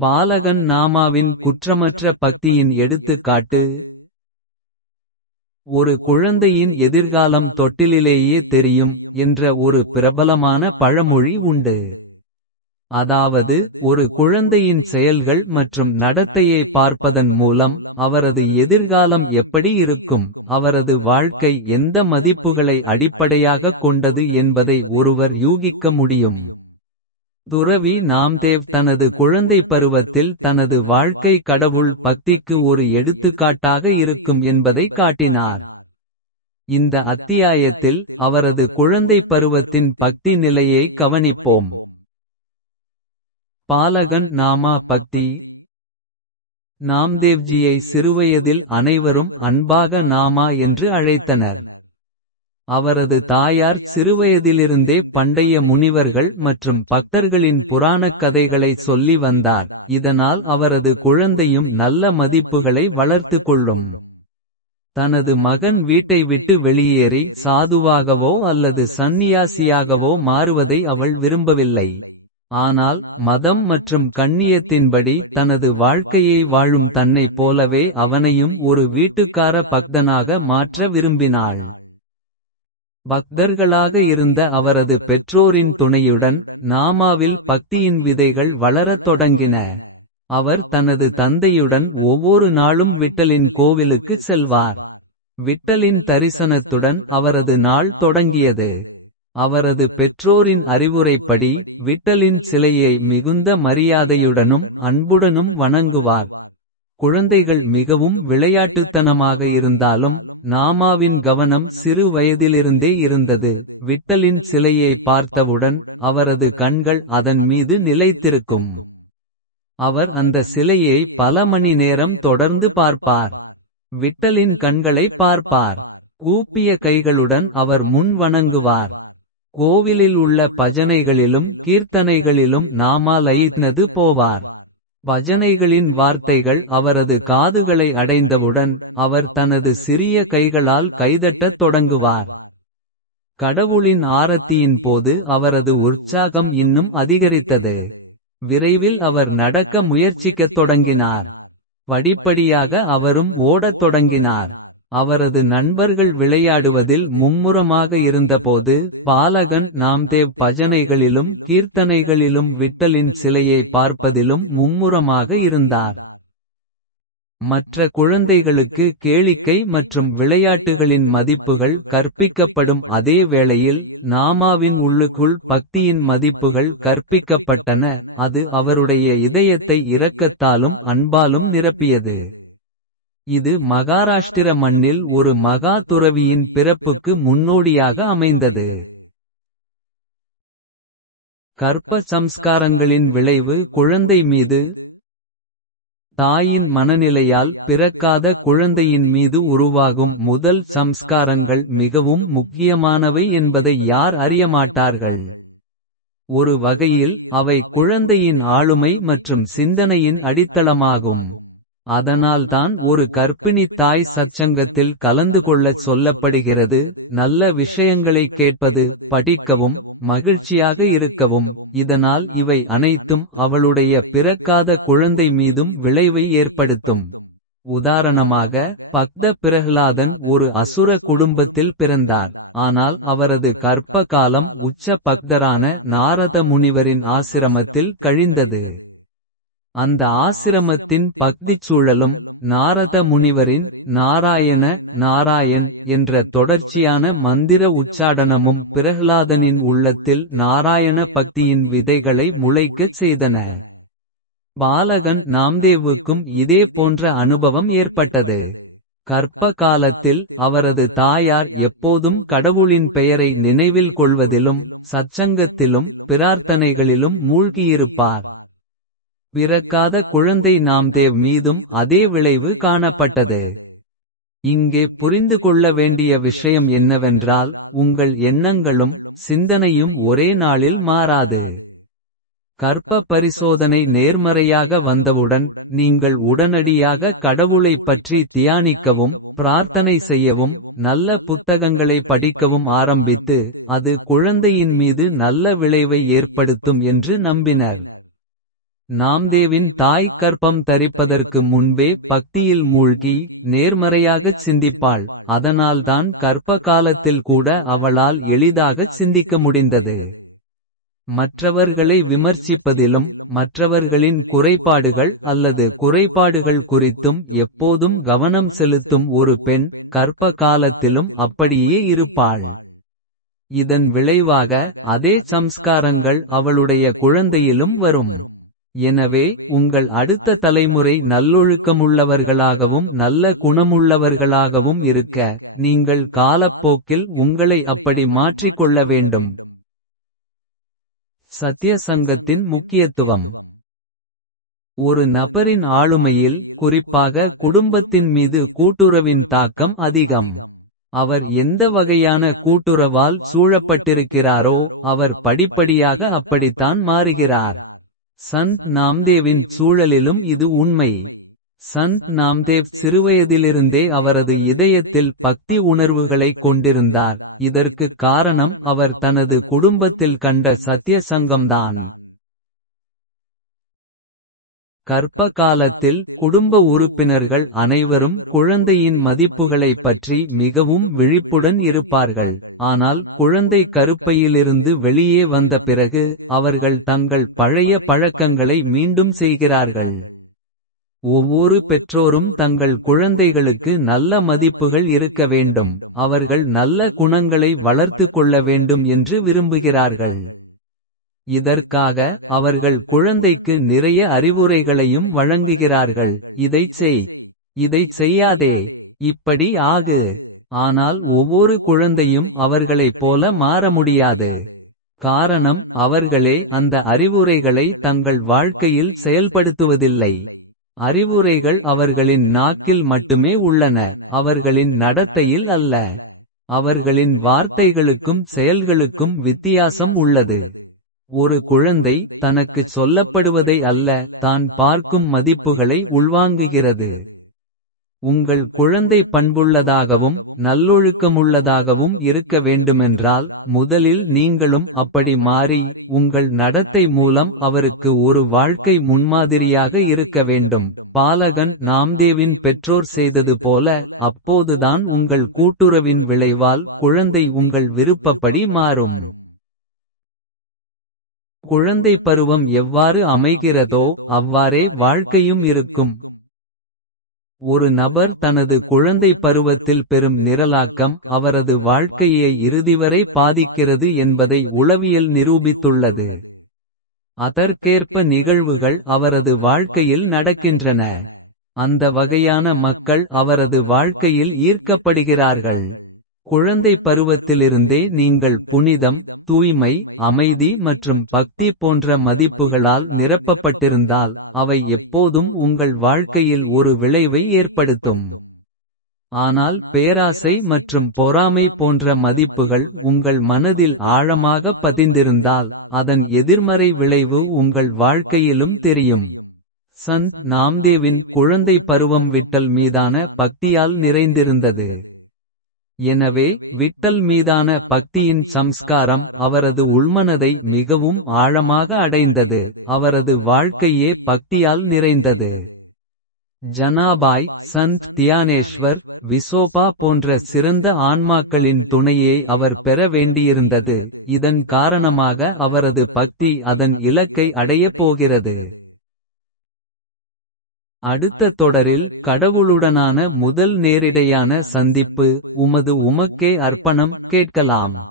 பாலகன் நாமாவின் குற்றமற்ற பக்தியின் எடுத்துக்காட்டு. ஒரு குழந்தையின் எதிர்காலம் தொட்டிலிலேயே தெரியும் என்ற ஒரு பிரபலமான பழமொழி உண்டு. அதாவது, ஒரு குழந்தையின் செயல்கள் மற்றும் நடத்தையை பார்ப்பதன் மூலம் அவரது எதிர்காலம் எப்படி இருக்கும், அவரது வாழ்க்கை எந்த மதிப்புகளை அடிப்படையாகக் கொண்டது என்பதை ஒருவர் யூகிக்க முடியும். துறவி நாம்தேவ் தனது குழந்தை பருவத்தில் தனது வாழ்க்கை கடவுள் பக்திக்கு ஒரு எடுத்துக்காட்டாக இருக்கும் என்பதை காட்டினார். இந்த அத்தியாயத்தில் அவரது குழந்தை பருவத்தின் பக்தி நிலையை கவனிப்போம். பாலகன் நாமா பக்தி. நாம்தேவ்ஜியை சிறுவயதில் அனைவரும் அன்பாக நாமா என்று அழைத்தனர். அவரது தாயார் சிறுவயதிலிருந்தே பண்டைய முனிவர்கள் மற்றும் பக்தர்களின் புராணக் கதைகளை சொல்லி வந்தார். இதனால் அவரது குழந்தையும் நல்ல மதிப்புகளை வளர்த்து கொள்ளும். தனது மகன் வீட்டை விட்டு வெளியேறி சாதுவாகவோ அல்லது சந்நியாசியாகவோ மாறுவதை அவள் விரும்பவில்லை. ஆனால் மதம் மற்றும் கண்ணியத்தின்படி தனது வாழ்க்கையை வாழும் தன்னைப் போலவே அவனையும் ஒரு வீட்டுக்கார பக்தனாக மாற்ற விரும்பினாள். பக்தர்களாக இருந்த அவரது பெற்றோரின் துணையுடன் நாமாவில் பக்தியின் விதைகள் வளரத் தொடங்கின. அவர் தனது தந்தையுடன் ஒவ்வொரு நாளும் விட்டலின் கோவிலுக்கு செல்வார். விட்டலின் தரிசனத்துடன் அவரது நாள் தொடங்கியது. அவரது பெற்றோரின் அறிவுரைப்படி விட்டலின் சிலையை மிகுந்த மரியாதையுடனும் அன்புடனும் வணங்குவார். குழந்தைகள் மிகவும் விளையாட்டுத்தனமாக இருந்தாலும் நாமாவின் கவனம் சிறு வயதிலிருந்தே இருந்தது. விட்டலின் சிலையை பார்த்தவுடன் அவரது கண்கள் அதன் மீது நிலைத்திருக்கும். அவர் அந்த சிலையை பல மணி நேரம் தொடர்ந்து பார்ப்பார். விட்டலின் கண்களை பார்ப்பார். கூப்பிய கைகளுடன் அவர் முன் வணங்குவார். கோவிலில் உள்ள பஜனைகளிலும் கீர்த்தனைகளிலும் நாமா லயித்னது போவார். பஜனைகளின் வார்த்தைகள் அவரது காதுகளை அடைந்தவுடன் அவர் தனது சிறிய கைகளால் கைதட்டத் தொடங்குவார். கடவுளின் ஆரத்தியின் போது அவரது உற்சாகம் இன்னும் அதிகரித்தது. விரைவில் அவர் நடக்க முயற்சிக்கத் தொடங்கினார். படிப்படியாக அவரும் ஓடத் தொடங்கினார். அவரது நண்பர்கள் விளையாடுவதில் மும்முரமாக இருந்தபோது பாலகன் நாம்தேவ் பஜனைகளிலும் கீர்த்தனைகளிலும் விட்டலின் சிலையை பார்ப்பதிலும் மும்முரமாக இருந்தார். மற்ற குழந்தைகளுக்கு கேளிக்கை மற்றும் விளையாட்டுகளின் மதிப்புகள் கற்பிக்கப்படும் அதே வேளையில் நாமாவின் உள்ளுக்குள் பக்தியின் மதிப்புகள் கற்பிக்கப்பட்டன. அது அவருடைய இதயத்தை இரக்கத்தாலும் அன்பாலும் நிரப்பியது. இது மகாராஷ்டிர மண்ணில் ஒரு மகா துறவியின் பிறப்புக்கு முன்னோடியாக அமைந்தது. கர்ப்ப சம்ஸ்காரங்களின் விளைவு குழந்தை மீது. தாயின் மனநிலையால் பிறக்காத குழந்தையின் மீது உருவாகும் முதல் சம்ஸ்காரங்கள் மிகவும் முக்கியமானவை என்பதை யார் அறியமாட்டார்கள். ஒரு வகையில் அவை குழந்தையின் ஆளுமை மற்றும் சிந்தனையின் அடித்தளமாகும். அதனால்தான் ஒரு கர்ப்பிணித் தாய் சத்சங்கத்தில் கலந்து கொள்ளச் சொல்லப்படுகிறது. நல்ல விஷயங்களைக் கேட்பது, படிக்கவும், மகிழ்ச்சியாக இருக்கவும். இதனால் இவை அனைத்தும் அவளுடைய பிறக்காத குழந்தை மீதும் விளைவை ஏற்படுத்தும். உதாரணமாக, பக்த பிரஹ்லாதன் ஒரு அசுர குடும்பத்தில் பிறந்தார். ஆனால் அவரது கர்ப்ப காலம் உச்ச பக்தரான நாரத முனிவரின் ஆசிரமத்தில் கழிந்தது. அந்த ஆசிரமத்தின் பக்திச் சூழலும் நாரத முனிவரின் நாராயண நாராயண் என்ற தொடர்ச்சியான மந்திர உச்சாடனமும் பிரஹ்லாதனின் உள்ளத்தில் நாராயண பக்தியின் விதைகளை முளைக்கச் செய்தன. பாலகன் நாம்தேவுக்கும் இதே போன்ற அனுபவம் ஏற்பட்டது. கர்ப்ப காலத்தில் அவரது தாயார் எப்போதும் கடவுளின் பெயரை நினைவில் கொள்வதிலும் சத்சங்கத்திலும் பிரார்த்தனைகளிலும் மூழ்கியிருப்பார். பிறக்காத குழந்தை நாம்தேவ் மீதும் அதே விளைவு காணப்பட்டது. இங்கே புரிந்து கொள்ள வேண்டிய விஷயம் என்னவென்றால், உங்கள் எண்ணங்களும் சிந்தனையும் ஒரே நாளில் மாறாது. கர்ப்ப பரிசோதனை நேர்மறையாக வந்தவுடன் நீங்கள் உடனடியாக கடவுளைப் பற்றி தியானிக்கவும் பிரார்த்தனை செய்யவும் நல்ல புத்தகங்களை படிக்கவும் ஆரம்பித்து அது குழந்தையின் மீது நல்ல விளைவை ஏற்படுத்தும் என்று நம்பினர். நாம்தேவின் தாய் கர்ப்பம் தரிப்பதற்கு முன்பே பக்தியில் மூழ்கி நேர்மறையாகச் சிந்திப்பாள். அதனால்தான் கர்ப்ப காலத்தில் கூட அவளால் எளிதாகச் சிந்திக்க முடிந்தது. மற்றவர்களை விமர்சிப்பதிலும் மற்றவர்களின் குறைபாடுகள் அல்லது குறைபாடுகள் குறித்தும் எப்போதும் கவனம் செலுத்தும் ஒரு பெண் கர்ப்ப காலத்திலும் அப்படியே இருப்பாள். இதன் விளைவாக அதே சம்ஸ்காரங்கள் அவளுடைய குழந்தையிலும் வரும். எனவே உங்கள் அடுத்த தலைமுறை நல்லொழுக்கமுள்ளவர்களாகவும் நல்ல குணமுள்ளவர்களாகவும் இருக்க நீங்கள் காலப்போக்கில் உங்களை அப்படி மாற்றிக்கொள்ள வேண்டும். சத்யசங்கத்தின் முக்கியத்துவம். ஒரு நபரின் ஆளுமையில் குறிப்பாக குடும்பத்தின் மீது கூட்டுறவின் தாக்கம் அதிகம். அவர் எந்த வகையான கூட்டுறவால் சூழப்பட்டிருக்கிறாரோ அவர் படிப்படியாக அப்படித்தான் மாறுகிறார். சந்த் நாம்தேவின் சூழலிலும் இது உண்மை. சந்த் நாம்தேவ் சிறுவயதிலிருந்தே அவரது இதயத்தில் பக்தி உணர்வுகளைக் கொண்டிருந்தார். இதற்குக் காரணம் அவர் தனது குடும்பத்தில் கண்ட சத்யசங்கம்தான். கர்ப்ப காலத்தில் குடும்ப உறுப்பினர்கள் அனைவரும் குழந்தையின் மதிப்புகளைப் பற்றி மிகவும் விழிப்புடன் இருப்பார்கள். ஆனால் குழந்தை கருப்பையிலிருந்து வெளியே வந்த பிறகு அவர்கள் தங்கள் பழைய பழக்கங்களை மீண்டும் செய்கிறார்கள். ஒவ்வொரு பெற்றோரும் தங்கள் குழந்தைகளுக்கு நல்ல மதிப்புகள் இருக்க வேண்டும். அவர்கள் நல்ல குணங்களை வளர்த்துக் கொள்ள வேண்டும் என்று விரும்புகிறார்கள். இதற்காக அவர்கள் குழந்தைக்கு நிறைய அறிவுரைகளையும் வழங்குகிறார்கள். இதைச் செய், இதைச் செய்யாதே, இப்படி ஆகு. ஆனால் ஒவ்வொரு குழந்தையும் அவர்களைப் போல மாற முடியாது. காரணம் அவர்களே அந்த அறிவுரைகளை தங்கள் வாழ்க்கையில் செயல்படுத்துவதில்லை. அறிவுரைகள் அவர்களின் நாக்கில் மட்டுமே உள்ளன, அவர்களின் நடத்தையில் அல்ல. அவர்களின் வார்த்தைகளுக்கும் செயல்களுக்கும் வித்தியாசம் உள்ளது. ஒரு குழந்தை தனக்குச் சொல்லப்படுவதை அல்ல தான் பார்க்கும் மதிப்புகளை உள்வாங்குகிறது. உங்கள் குழந்தை பண்புள்ளதாகவும் நல்லொழுக்கமுள்ளதாகவும் இருக்க வேண்டுமென்றால் முதலில் நீங்களும் அப்படி மாறி உங்கள் நடத்தை மூலம் அவருக்கு ஒரு வாழ்க்கை முன்மாதிரியாக இருக்க வேண்டும். பாலகன் நாம்தேவின் பெற்றோர் செய்தது போல. அப்போதுதான் உங்கள் கூட்டுறவின் விளைவால் குழந்தை உங்கள் விருப்பப்படி மாறும். குழந்தை பருவம் எவ்வாறு அமைகிறதோ அவ்வாறே வாழ்க்கையும் இருக்கும். ஒரு நபர் தனது குழந்தை பருவத்தில் பெறும் நிரலாக்கம் அவரது வாழ்க்கையை இறுதிவரை பாதிக்கிறது என்பதை உளவியல் நிரூபித்துள்ளது. அதற்கேற்ப நிகழ்வுகள் அவரது வாழ்க்கையில் நடக்கின்றன. அந்த வகையான மக்கள் அவரது வாழ்க்கையில் ஈர்க்கப்படுகிறார்கள். குழந்தை பருவத்திலிருந்தே நீங்கள் புனிதம், தூய்மை, அமைதி மற்றும் பக்தி போன்ற மதிப்புகளால் நிரப்பப்பட்டிருந்தால் அவை எப்போதும் உங்கள் வாழ்க்கையில் ஒரு விளைவை ஏற்படுத்தும். ஆனால் பேராசை மற்றும் பொறாமை போன்ற மதிப்புகள் உங்கள் மனதில் ஆழமாக பதிந்திருந்தால் அதன் எதிர்மறை விளைவு உங்கள் வாழ்க்கையிலும் தெரியும். சந்த் நாம்தேவின் குழந்தை பருவம் விட்டல் மீதான பக்தியால் நிறைந்திருந்தது. எனவே விட்டல் மீதான பக்தியின் சம்ஸ்காரம் அவரது உள்மனதை மிகவும் ஆழமாக அடைந்தது. அவரது வாழ்க்கையே பக்தியால் நிறைந்தது. ஜனாபாய், சந்த் தியானேஸ்வர், விசோபா போன்ற சிறந்த ஆன்மாக்களின் துணையை அவர் பெற வேண்டியிருந்தது. இதன் காரணமாக அவரது பக்தி அதன் இலக்கை அடையப் போகிறது. அடுத்த தொடரில் கடவுளுடனான முதல் நேரிடையான சந்திப்பு உமக்கே அர்ப்பணம் கேட்கலாம்.